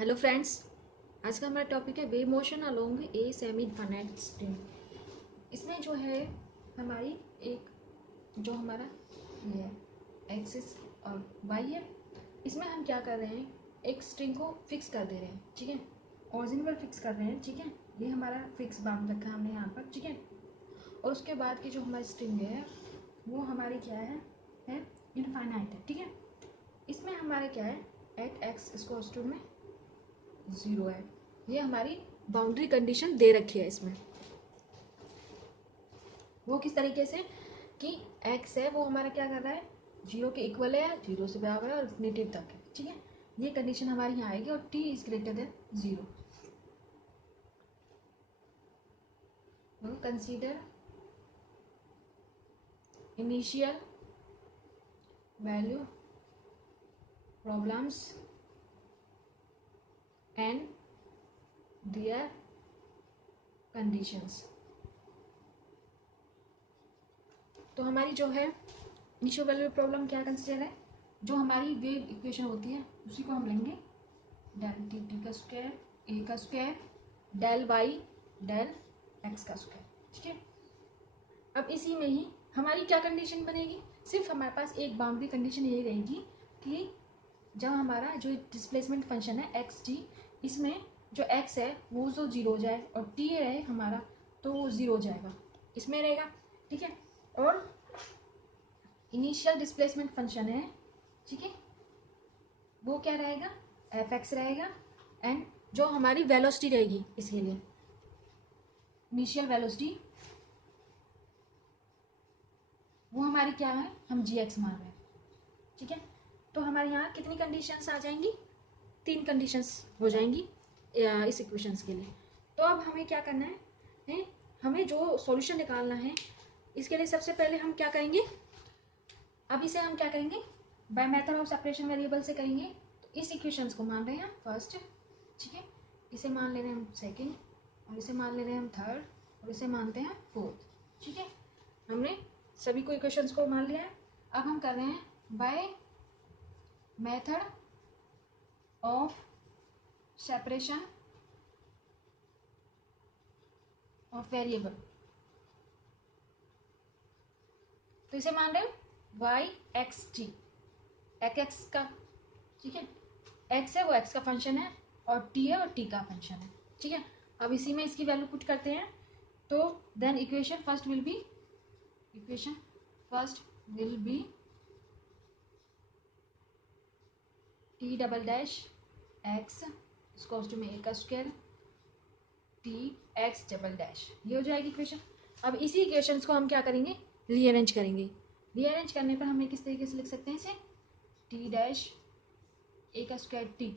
Hello friends, आज का हमारा टॉपिक है wave motion along a semi infinite string. इसमें जो है हमारी एक जो हमारा ये है एक्सिस और वाई है। इसमें हम क्या कर रहे हैं, एक स्ट्रिंग को फिक्स कर दे रहे हैं, ठीक है। ओरिजिन पर फिक्स कर रहे हैं, ठीक है। ये हमारा फिक्स बांध रखा है हमने यहाँ पर, ठीक है। और उसके बाद की जो हमारी स्ट्रिंग है वो हमारी क्या है इनफाइनाइट है, ठीक है। इसमें हमारा क्या है, एट एक्स इसको टू में 0 है। ये हमारी बाउंड्री कंडीशन दे रखी है इसमें। वो किस तरीके से कि x है वो हमारा क्या कर रहा है, 0 के इक्वल है, 0 से बराबर है और इन्फिनिटी तक है, ठीक है। ये कंडीशन हमारी यहाँ आएगी और t is greater than 0। Consider initial value problems and their conditions. तो हमारी जो है इनिशियल वैल्यू प्रॉब्लम क्या कंसीडर है, जो हमारी वेव इक्वेशन होती है उसी को हम लेंगे, डेल टी टी का स्क्वायर ए का square del Y del X का स्क्वायर, ठीक है। अब इसी में ही हमारी क्या कंडीशन बनेगी, सिर्फ हमारे पास एक बाउंड्री कंडीशन ये रहेगी कि जब हमारा जो डिस्प्लेसमेंट फंक्शन है एक्स टी, इसमें जो एक्स है वो जो 0 हो जाए और टी रहे हमारा तो वो 0 हो जाएगा, इसमें रहेगा, ठीक है। और इनिशियल डिस्प्लेसमेंट फंक्शन है, ठीक है, वो क्या रहेगा, एफ एक्स रहेगा। एंड जो हमारी वेलोसिटी रहेगी इसके लिए इनिशियल वेलोसिटी वो हमारी क्या है, हम जी एक्स मान रहे हैं, ठीक है। तो हमारे यहाँ कितनी कंडीशंस आ जाएंगी, 3 कंडीशंस हो जाएंगी इस इक्वेशंस के लिए। तो अब हमें क्या करना है, हमें जो सॉल्यूशन निकालना है इसके लिए सबसे पहले हम क्या करेंगे, अब इसे हम क्या करेंगे by method of separation variable से करेंगे। तो इस इक्वेशंस को मान रहे हैं फर्स्ट, ठीक है, इसे मान ले रहे हैं हम सेकंड, और इसे मान ले रहे हैं हम थर्ड, और इसे मानते हैं फोर्थ, ठीक है। हमने सभी को इक्वेशंस को मान लिया है। अब हम कर रहे हैं by method of separation of variable. तो इसे मान रहे हैं वाई एक्स टी, एक्स का, ठीक है, एक्स है वो एक्स का फंक्शन है और टी है और टी का फंक्शन है, ठीक है। अब इसी में इसकी वैल्यू पुट करते हैं तो then equation first will be T double dash X equals to में ए का square T X double dash, ये हो जाएगी इक्वेशन। अब इसी इक्वेशंस को हम क्या करेंगे, रीअरेंज करेंगे। रीअरेंज करने पर हमें किस तरीके से लिख सकते हैं इसे, टी डैश ए का स्क्वायर टी,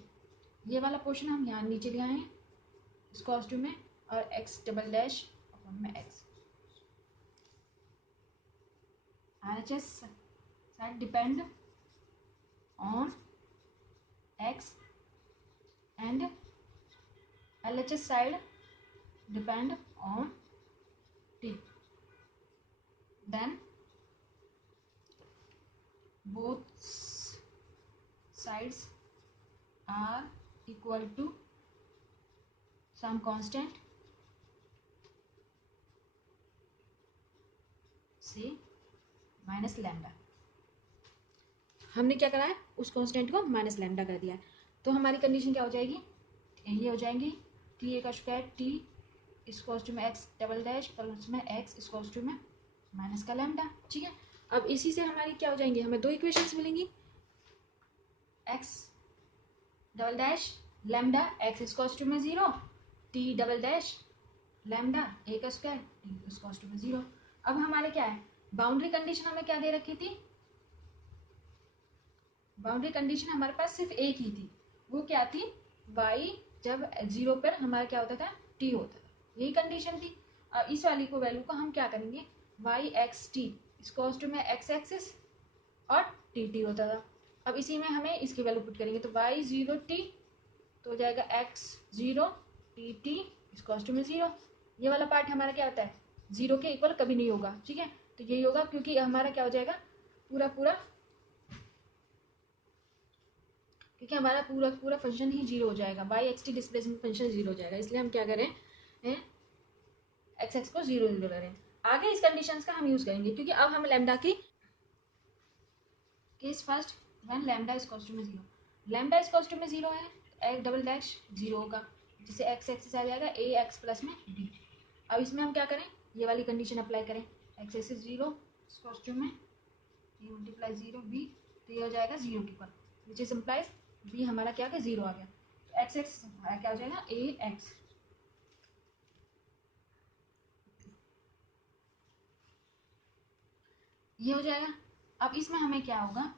ये वाला पोर्शन हम यहाँ नीचे ले आए हैं इक्वल्स टू में, और एक्स डबल डैश अपॉन में x. RHS side depend on x and LHS side depend on t, then both sides are equal to some constant say minus lambda. हमने क्या करा है, उस कांस्टेंट को माइनस लैम्डा कर दिया है। तो हमारी कंडीशन क्या हो जाएगी, ये हो जाएंगी टी ए का स्क्वायर टी इक्वल्स टू में एक्स डबल डैश प्लस में एक्स इक्वल्स टू में माइनस का लैम्डा, ठीक है। अब इसी से हमारी क्या हो जाएंगी, हमें 2 इक्वेशंस मिलेंगी, X double dash lambda X equals to में 0 T double dash lambda A का स्क्वायर टी इक्वल्स टू में 0। अब हमारे क्या है, बाउंड्री कंडीशन हमें क्या दे रखी थी, बाउंड्री कंडीशन हमारे पास सिर्फ एक ही थी, वो क्या थी, y जब 0 पर हमारा क्या होता था, t होता था, यही कंडीशन थी। अब इस वाली को वैल्यू को हम क्या करेंगे, y X T equals to में x एक्सिस और टी टी होता था। अब इसी में हमें इसकी वैल्यू पुट करेंगे तो y 0 t तो हो जाएगा x 0 T T equals to में 0। ये वाला पार्ट हमारा क्या होता है, 0 के इक्वल कभी नहीं होगा, ठीक है। तो यही होगा क्योंकि हमारा क्या हो जाएगा, पूरा क्योंकि हमारा पूरा पूरा फंक्शन ही जीरो हो जाएगा, by x T displacement function zero हो जाएगा, इसलिए हम क्या करें, एक्स एक्स को जीरो जीरो करें। आगे इस कंडीशंस का हम यूज करेंगे, क्योंकि अब हम लैम्डा की case first when lambda is equals to में zero, lambda is equals to में जीरो है, एक्स डबल डैश जीरो होगा, जिससे एक्स एक्सिस आ जाएगा ए एक्स प्लस में बी। अब इसमें हम क्या करें, ये वाली कंडीशन अप्लाई करें, x axis zero equals to में ए मल्टीप्लाई जीरो बी, तो ये हो जाएगा जीरो के ऊपर, विच इज इम्प्लाइज बी हमारा क्या क्या जीरो आ गया, तो एक्स एक्स क्या हो जाएगा ए एक्स, ये हो जाएगा। अब इसमें हमें क्या होगा,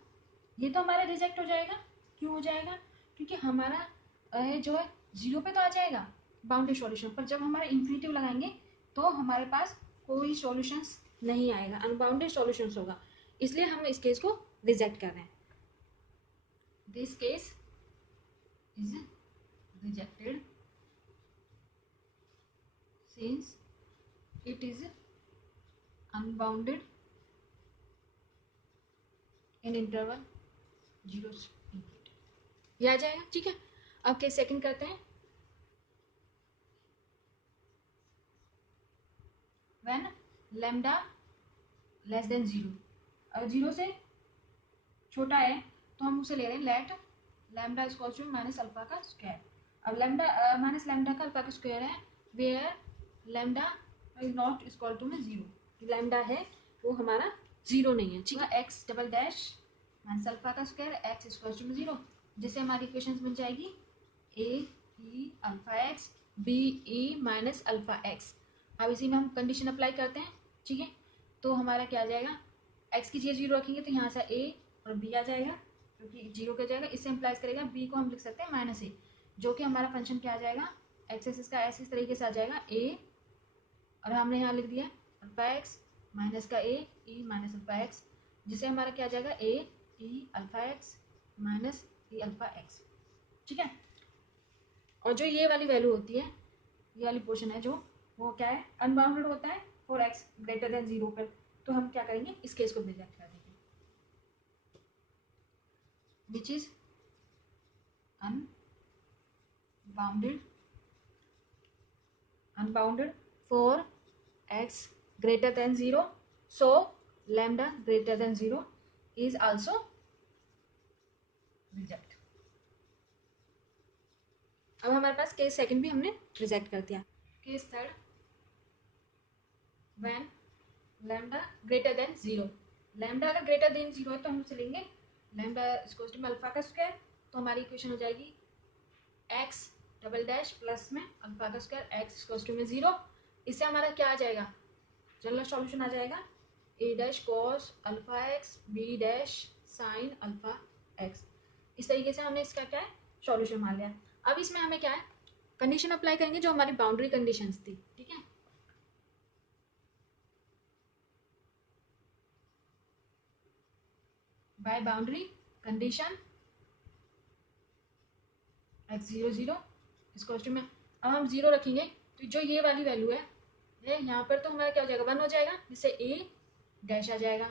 ये तो हमारा रिजेक्ट हो जाएगा, क्यों हो जाएगा, क्योंकि हमारा जो है जीरो पे तो आ जाएगा बाउंड्री सॉल्यूशन पर, जब हमारा इंफिनिटिव लगाएंगे तो हमारे पास कोई सॉल्यूशंस नहीं आएगा, अनबाउंडेड सॉल्यूशंस होगा, इसलिए हम इस केस को रिजेक्ट कर रहे हैं। This case is rejected since it is unbounded in interval zero infinity, ये आ जाएगा। ठीक है, अब केस सेकंड करते हैं, when lambda less than zero, अगर जीरो से छोटा है तो हम उसे ले रहे हैं let lambda equal to minus alpha का स्क्वायर। अब लैम्डा माइनस लैम्डा का अल्फा का स्क्वायर है, where lambda is not equal to में जीरो, लैम्डा है वो हमारा जीरो नहीं है। ठीक है, x double dash minus alpha का स्क्वायर एक्स इक्वल टू में जीरो, जिससे हमारी इक्वेशन बन जाएगी a e alpha x b e minus alpha x. अब इसी में हम कंडीशन अप्लाई करते हैं। ठीक है, तो हमारा क्या आ जाएगा, एक्स की जगह जीरो रखेंगे तो यहाँ से ए और बी आ जाएगा, क्योंकि जीरो का जाएगा, इससे इम्प्लाइज करेगा बी को हम लिख सकते हैं माइनस ए, जो कि हमारा फंक्शन क्या आ जाएगा, एक्स एक्सिस का ऐसे इस तरीके से आ जाएगा ए, और हमने यहाँ लिख दिया अल्फा एक्स माइनस का ए ई माइनस अल्फा एक्स, जिससे हमारा क्या आ जाएगा ए ई अल्फा एक्स माइनस ई अल्फा एक्स। ठीक है, और जो ये वाली वैल्यू होती है, ये वाली पोर्शन है जो, वो क्या है, अनबाउंडेड होता है for x greater than zero पर, तो हम क्या करेंगे, इस केस को रिजेक्ट कर देंगे, which is unbounded for x greater than 0, so lambda greater than 0 is also reject। अब हमारे पास केस सेकंड भी हमने रिजेक्ट कर दिया। Case third, when lambda greater than 0, lambda अगर ग्रेटर देन 0 है तो हम उसे लेंगे लैम्डा इक्वल टू अल्फा का स्क्वायर, तो हमारी इक्वेशन हो जाएगी x डबल डैश प्लस में अल्फा का स्क्वायर x इक्वल टू में 0, इससे हमारा क्या आ जाएगा, जनरल सॉल्यूशन आ जाएगा A dash cos alpha x B dash sine alpha X. इस तरीके से हमने इसका क्या है, सॉल्यूशन मान लिया। अब इसमें हमें क्या है, कंडीशन अप्लाई करेंगे जो हमारी बाउंड्री कंडीशंस थी। ठीक है, by boundary condition X zero zero इसको में, अब हम जीरो रखेंगे तो जो ये वाली वैल्यू है, यहाँ पर तो हमारा क्या हो जाएगा, 1 हो जाएगा, जिससे ए डैश आ जाएगा,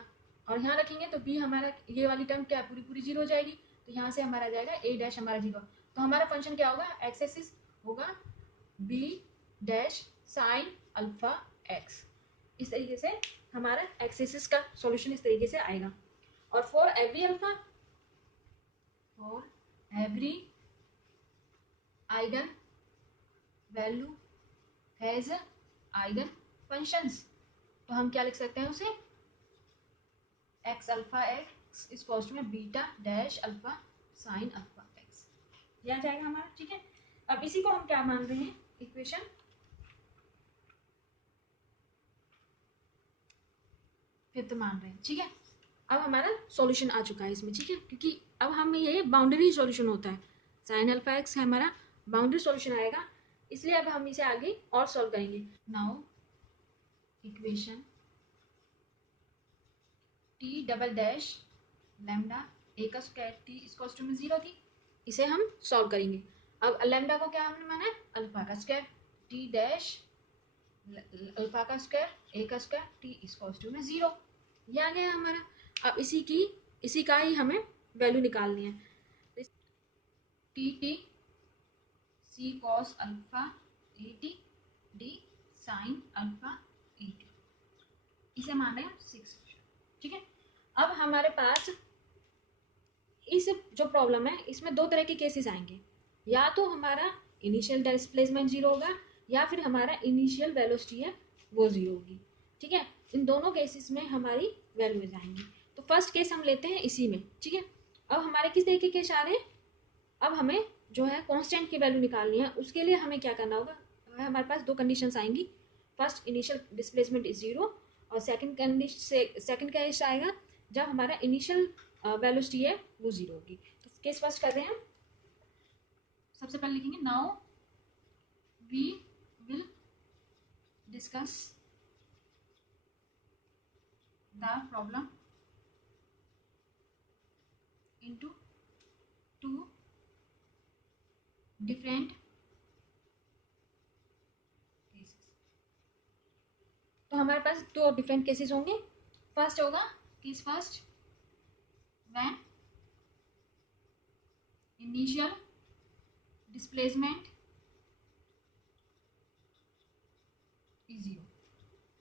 और यहाँ रखेंगे तो बी हमारा ये वाली टर्म क्या पूरी पूरी जीरो हो जाएगी, तो यहाँ से हमारा जाएगा ए डैश हमारा जीरो, तो हमारा फंक्शन क्या होगा, एक्स एक्सिस होगा B dash sine alpha X. इस तरीके से हमारा एक्स एक्सिस का सॉल्यूशन इस तरीके से आएगा। और for every alpha, for every eigen value has eigen functions, तो हम क्या लिख सकते हैं उसे, X alpha X is equals to में beta dash alpha sine alpha X, ये आ जाएगा हमारा। ठीक है, अब इसी को हम क्या मान रहे हैं, इक्वेशन फिफ्थ मान रहे हैं। ठीक है, अब हमारा सॉल्यूशन आ चुका है इसमें। ठीक है, क्योंकि अब हम ये बाउंड्री सॉल्यूशन होता है, साइन अल्फा एक्स है हमारा बाउंड्री सॉल्यूशन आएगा, इसलिए अब हम इसे आगे और सॉल्व करेंगे। Now equation T double dash lambda A का स्क्वायर टी इक्वल्स टू में 0 थी, इसे हम सॉल्व करेंगे। अब लैम्डा को क्या हमने माना है, अल्फा का स्क्वायर, टी डैश अल्फा का स्क्वायर ए का स्क्वायर टी इक्वल्स टू में 0, ये आ गया हमारा। अब इसी का ही हमें वैल्यू निकालनी है। T T C cos alpha A T D sine alpha A T, इसे मान रहे हैं 6। ठीक है, अब हमारे पास इस जो प्रॉब्लम है इसमें दो तरह के केसेस आएंगे, या तो हमारा इनिशियल डिस्प्लेसमेंट जीरो होगा या फिर हमारा इनिशियल वेलोसिटी है वो जीरो होगी। ठीक है, इन दोनों केसेस में हमारी वैल्यूज आएंगी। तो फर्स्ट केस हम लेते हैं इसी में। ठीक है, अब हमारे किस तरह के केस आ रहे हैं, अब हमें जो है कांस्टेंट की वैल्यू निकालनी है। उसके लिए हमें क्या करना होगा, हमारे पास दो कंडीशंस आएंगी। First initial displacement is zero, और सेकंड केस आएगा जब हमारा इनिशियल वेलोसिटी है वो जीरो होगी। तो केस फर्स्ट कर रहे हैं, सबसे पहले लिखेंगे now we will discuss the problem into two different cases. तो हमारे पास दो डिफरेंट केसेस होंगे। फर्स्ट होगा case first, when initial displacement is zero.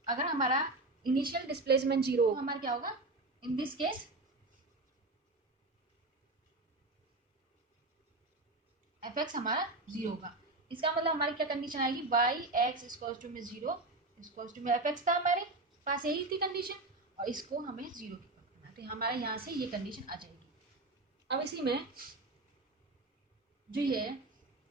अगर हमारा इनिशियल डिस्प्लेसमेंट जीरो तो हमारा क्या होगा, in this case F X हमारा जीरो होगा। इसका मतलब हमारी क्या कंडीशन आएगी, वाई एक्स इक्वल्स टू में जीरो इक्वल्स टू में एफ एक्स था हमारे पास, यही थी कंडीशन, और इसको हमें जीरो की करना है। तो हमारे यहाँ से ये कंडीशन आ जाएगी। अब इसी में जो ये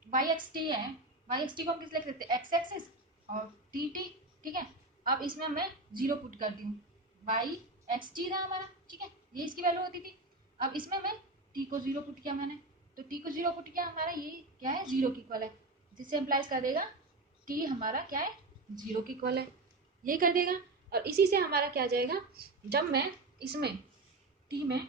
वाई एक्स टी है, वाई एक्स टी को हम किस लिख सकते हैं, एक्स एक्सिस और टी टी। ठीक है, अब इसमें मैं जीरो पुट करती हूँ, वाई एक्स टी था हमारा। ठीक है, ये इसकी वैल्यू होती थी। अब इसमें मैं टी को जीरो पुट किया मैंने, तो टी को जीरो पुट किया, हमारा ये क्या है, जीरो की इक्वल है, जिससे इम्प्लाइज कर देगा टी हमारा क्या है, जीरो की इक्वल है, ये कर देगा। और इसी से हमारा क्या आ जाएगा, जब मैं इसमें टी में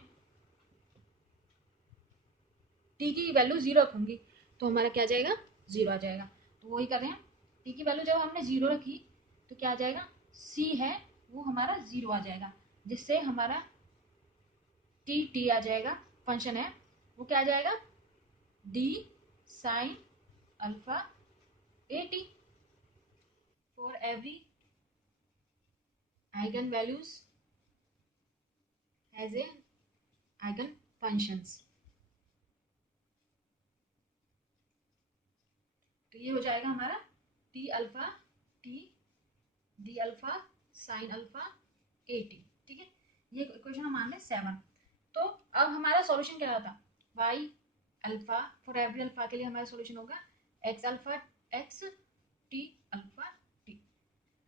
टी की वैल्यू जीरो रखूंगी तो हमारा क्या आ जाएगा, जीरो आ जाएगा। तो वही कर रहे हैं, टी की वैल्यू जब हमने जीरो रखी तो क्या आ जाएगा, सी है वो हमारा जीरो आ जाएगा, जिससे हमारा टी टी आ जाएगा, फंक्शन है वो क्या आ जाएगा, D sine alpha A T for every eigen values as a eigen functions. तो ये हो जाएगा हमारा T alpha T D alpha sine alpha A T. ठीक है, ये इक्वेशन हम मान लें 7। तो अब हमारा सॉल्यूशन क्या था, Y alpha for every alpha के लिए हमारा सॉल्यूशन होगा X alpha X T alpha T.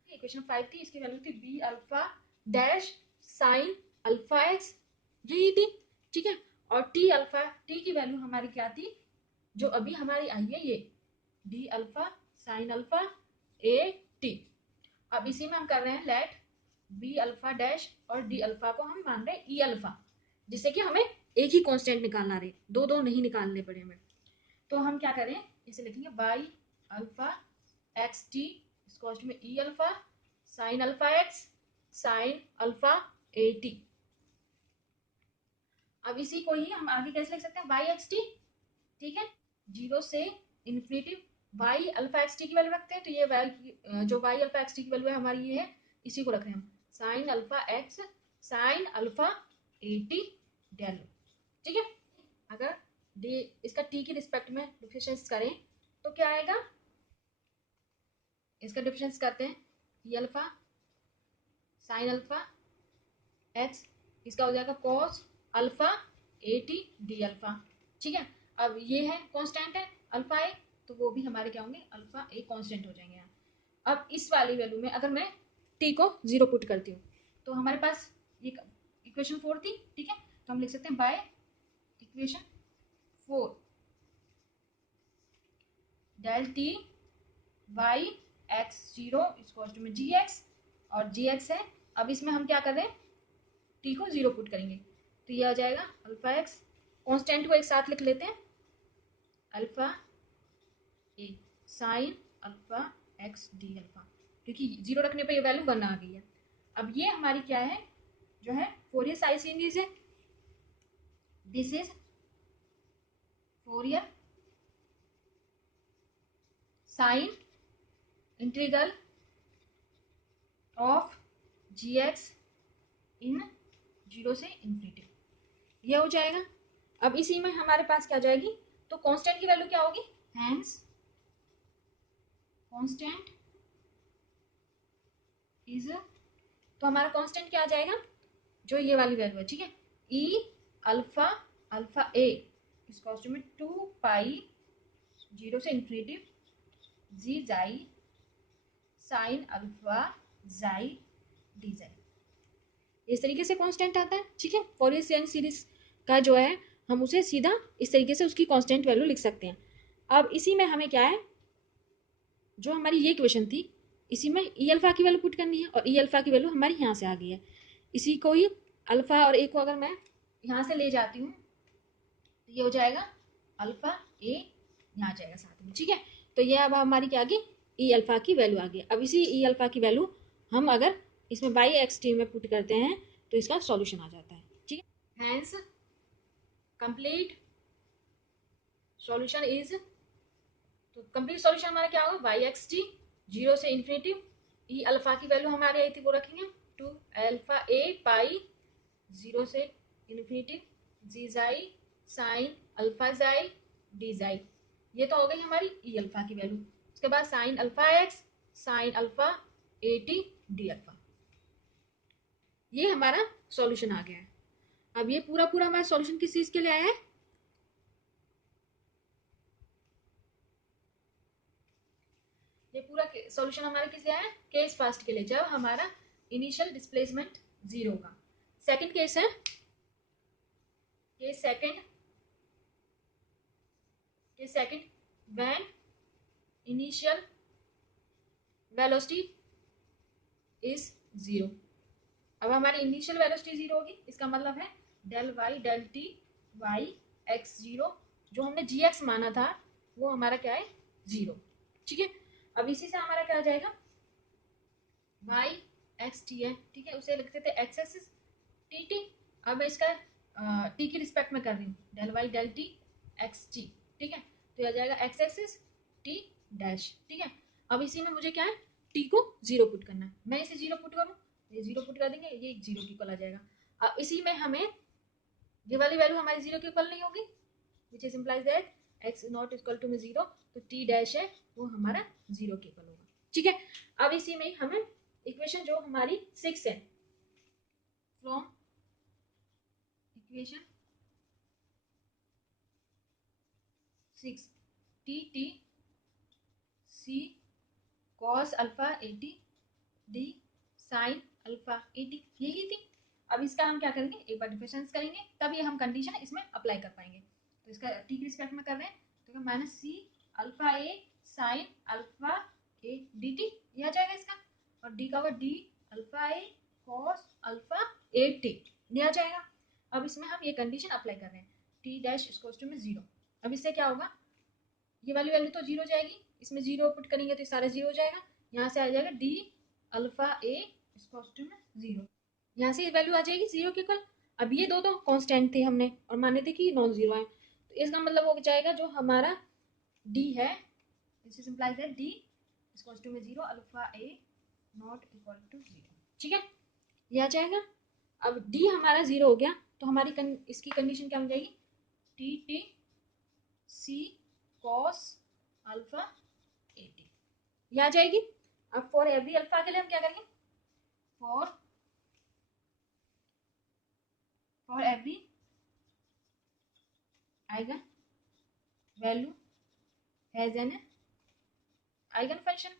Equation 5 थी, इसकी वैल्यू थी B alpha dash sine alpha X यही थी। ठीक है, और टी अल्फा टी की वैल्यू हमारी क्या थी, जो अभी हमारी आई है, ये D alpha sine alpha A T. अब इसी में हम कर रहे हैं लेट बी अल्फा डैश और डी अल्फा को हम मान रहे हैं ई अल्फा, जिससे कि हमें एक ही कांस्टेंट निकालना रहे, दो दो नहीं निकालने पड़े हमें। तो हम क्या करें, इसे लिखेंगे by alpha X T equals to में E alpha sine alpha X sine alpha A T. अब इसी को ही हम आगे कैसे लिख सकते हैं, वाई एक्स टी। ठीक है, जीरो से infinity Y alpha X T की वैल्यू रखते हैं, तो ये वैल्यू जो वाई अल्फा एक्स टी की वैल्यू है हमारी ये है, इसी को रख रहे हैं हम sine alpha X sine alpha A T del. ठीक है, अगर डी इसका टी की रिस्पेक्ट में डिफरेंशिएट करें तो क्या आएगा, इसका डिफरेंस करते हैं ई अल्फा साइन अल्फा एक्स, इसका हो जाएगा cos alpha A T D alpha. ठीक है, अब ये है कांस्टेंट है अल्फा ए, तो वो भी हमारे क्या होंगे, अल्फा ए कांस्टेंट हो जाएंगे यहाँ। अब इस वाली वैल्यू में अगर मैं टी को जीरो पुट करती हूँ तो हमारे पास ये इक्वेशन 4 थी। ठीक है, तो हम लिख सकते हैं by equation 4 del T Y X zero equal to में जी एक्स, और जी एक्स है। अब इसमें हम क्या कर रहे हैं, टी को जीरो पुट करेंगे तो ये आ जाएगा अल्फा एक्स, कांस्टेंट को एक साथ लिख लेते हैं, alpha A sine alpha X D alpha, क्योंकि जीरो रखने पर ये वैल्यू 1 आ गई है। अब ये हमारी क्या है, जो है फोरियर साइन सीरीज है, this is Fourier sine integral of G X in 0 से इन्फिनिटी, ये हो जाएगा। अब इसी में हमारे पास क्या जाएगी, तो कांस्टेंट की वैल्यू क्या होगी, हेंस कांस्टेंट इज, तो हमारा कांस्टेंट क्या आ जाएगा, जो ये वाली वैल्यू है, ठीक है, ई अल्फा अल्फा ए इस कॉस्ट में 2 पाई 0 से इन्फिनिटी जी जाई साइन अल्फा जाई डी जाई, इस तरीके से कांस्टेंट आता है, ठीक है। फॉरियर सीरीज का जो है हम उसे सीधा इस तरीके से उसकी कांस्टेंट वैल्यू लिख सकते हैं। अब इसी में हमें क्या है, जो हमारी ये क्वेश्चन थी, इसी में ई अल्फा की वैल्यू पुट करनी है, और ई अल्फा की वैल्यू हमारी यहाँ से आ गई है। इसी को ही अल्फा और ए को अगर मैं यहाँ से ले जाती हूँ तो ये हो जाएगा अल्फा ए, यहाँ जाएगा साथ में, ठीक है। तो ये अब हमारी क्या आ गई, ई अल्फा की वैल्यू आ गई। अब इसी ई अल्फा की वैल्यू हम अगर इसमें बाई एक्स टी में पुट करते हैं तो इसका सॉल्यूशन आ जाता है, ठीक है। हैंस कंप्लीट सॉल्यूशन इज, तो कंप्लीट सॉल्यूशन हमारा क्या होगा, वाई एक्स टी 0 से इन्फिनिटी, ई अल्फा की वैल्यू हमारी आई थी वो रखेंगे 2 अल्फा ए पाई 0 से इन्फिनिटी जी जाई साइन अल्फा जाई डी जाई, ये तो हो गई हमारी ई अल्फा की वैल्यू। उसके बाद sign alpha X sine alpha A T D alpha, ये हमारा सॉल्यूशन आ गया है। अब ये पूरा पूरा हमारा सॉल्यूशन किस चीज के लिए आया है, ये पूरा सॉल्यूशन हमारा किस लिए आया है, केस फर्स्ट के लिए, जब हमारा इनिशियल डिस्प्लेसमेंट 0 होगा। सेकंड केस है, case second when initial velocity is 0। अब हमारी इनिशियल वेलोसिटी 0 होगी, इसका मतलब है del Y del T Y X 0, जो हमने जी एक्स माना था वो हमारा क्या है 0, ठीक है। अब इसी से हमारा क्या आ जाएगा, वाई एक्स टी है, ठीक है, उसे लिखते थे एक्स एक्सिस टी टी। अब मैं इसका टी की रिस्पेक्ट में कर रही हूँ, del Y del T X T, ठीक है, तो यह आ जाएगा एक्स एक्सिस टी डैश, ठीक है। अब इसी में मुझे क्या है, टी को 0 पुट करना है, मैं इसे 0 पुट करूँ, ये 0 पुट कर देंगे, ये 0 की इक्वल आ जाएगा। अब इसी में हमें ये वाली वैल्यू हमारी 0 की इक्वल नहीं होगी, which is implies that X not equal to में 0, तो टी डैश है वो हमारा 0 की इक्वल होगा, ठीक है। अब इसी में हमें इक्वेशन जो हमारी 6 है, from equation 6 T T C cos alpha A T D sine alpha A T, यही थी। अब इसका हम क्या करेंगे, एक बार डिफरेंस करेंगे, तब ये हम कंडीशन इसमें अप्लाई कर पाएंगे। तो इसका टी की रिस्पेक्ट में कर रहे हैं, तो minus C alpha A sine alpha A D T, ये आ जाएगा इसका, और डी का होगा D alpha A cos alpha A T, ये आ जाएगा। अब इसमें हम ये कंडीशन अप्लाई कर रहे हैं, टी डैश इक्वल्स टू में 0। अब इससे क्या होगा, ये वाली वैल्यू तो 0 जाएगी, इसमें 0 पुट करेंगे तो सारा 0 हो जाएगा, यहाँ से आ जाएगा D alpha A equals to में 0, यहाँ से ये वैल्यू आ जाएगी 0 के इक्वल। अब ये दो तो कांस्टेंट थे हमने और माने थे कि नॉन जीरो है, तो इसका मतलब हो जाएगा जो हमारा डी है, this is implies that D equals to में 0 alpha A not equal to 0, ठीक है, ये आ जाएगा। अब डी हमारा 0 हो गया, तो हमारी इसकी कंडीशन क्या हो जाएगी, T T C cos alpha A T, ये आ जाएगी। अब फॉर एवरी अल्फा के लिए हम क्या करेंगे, for every eigen value has an eigen function,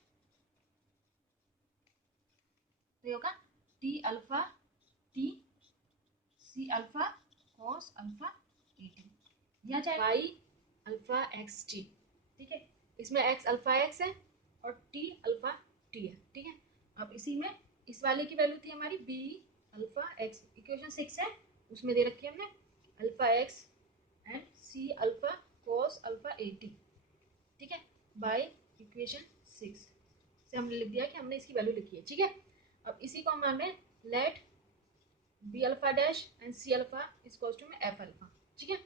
तो होगा T alpha T C alpha cos alpha A T, या चाहे वाई अल्फा एक्स टी, ठीक है, इसमें एक्स अल्फा एक्स है और टी अल्फा टी है, ठीक है। अब इसी में इस वाले की वैल्यू थी हमारी बी अल्फा एक्स, इक्वेशन 6 है, उसमें दे रखी है हमने alpha X and C alpha cos alpha A T, ठीक है, बाय इक्वेशन 6 से हमने लिख दिया कि हमने इसकी वैल्यू लिखी है, ठीक है। अब इसी को हम मान रहे हैं let B alpha dash and C alpha is equals to में एफ अल्फा, ठीक है।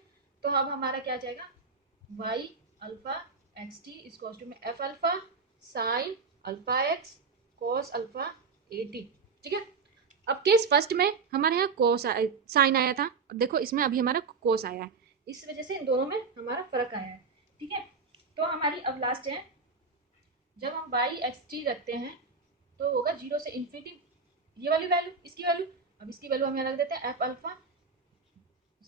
तो अब हमारा क्या आ जाएगा, Y alpha X T is to में F alpha sine alpha X cos alpha A T. ठीक है, अब केस फर्स्ट में हमारे यहाँ कोस साइन आया था, अब देखो इसमें अभी हमारा कोस आया है, इस वजह से इन दोनों में हमारा फर्क आया है। ठीक है, तो हमारी अब लास्ट है, जब हम बाई एक्स टी रखते हैं तो होगा 0 से इन्फिनिटी, ये वाली वैल्यू, इसकी वैल्यू, अब इसकी वैल्यू हम यहाँ रख देते हैं F alpha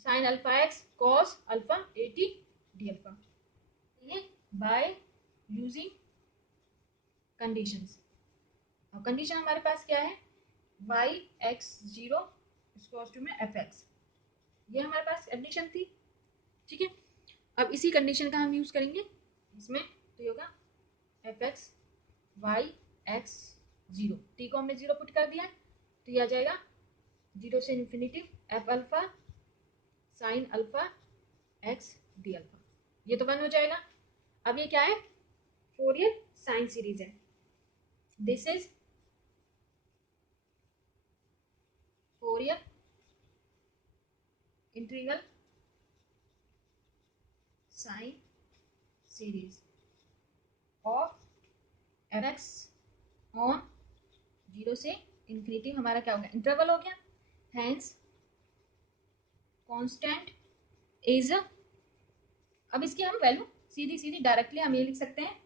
sine alpha X cos alpha A T D alpha, ये बाय यूजिंग कंडीशंस। अब कंडीशन हमारे पास क्या है, Y X zero equals to में एफ एक्स, ये हमारे पास कंडीशन थी। ठीक है, अब इसी कंडीशन का हम यूज करेंगे इसमें, तो होगा F X Y X zero, T को हमने जीरो पुट कर दिया तो ये आ जाएगा 0 से infinity F alpha sine alpha X D alpha, ये तो 1 हो जाएगा। अब ये क्या है, फोरियर साइन सीरीज है, this is Fourier integral sine series of F x on 0 से इन्फिनिटी, हमारा क्या हो गया, इंटरवल हो गया, हैंस कांस्टेंट इज, अब इसकी हम वैल्यू सीधी सीधी डायरेक्टली हम ये लिख सकते हैं,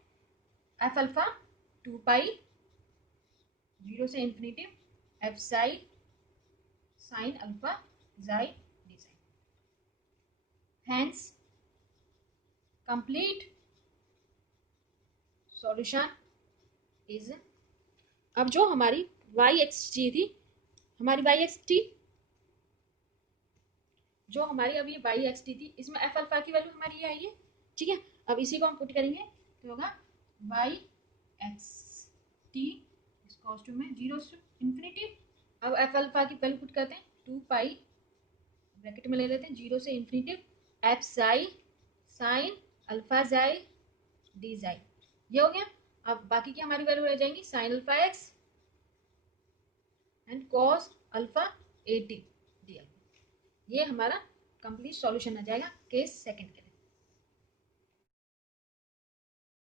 एफ अल्फा 2 पाई 0 से infinity F psi sine alpha जाई D sine, hence complete solution is, अब जो हमारी वाई एक्स टी थी, हमारी वाई एक्स टी जो हमारी अभी वाई एक्स टी थी, इसमें एफ अल्फा की वैल्यू हमारी ये आई है। ठीक है, अब इसी को हम पुट करेंगे तो होगा Y X T is to में 0 से इन्फिनिटी, अब एफ अल्फा की वैल्यू पुट करते हैं 2 पाई ब्रैकेट में ले लेते हैं 0 से infinity F psi sine alpha जाई डी जाई, ये हो गया। अब बाकी की हमारी वैल्यू रह जाएंगी sign alpha X and cos alpha A T D alpha, ये हमारा कंप्लीट सॉल्यूशन आ जाएगा केस सेकंड के।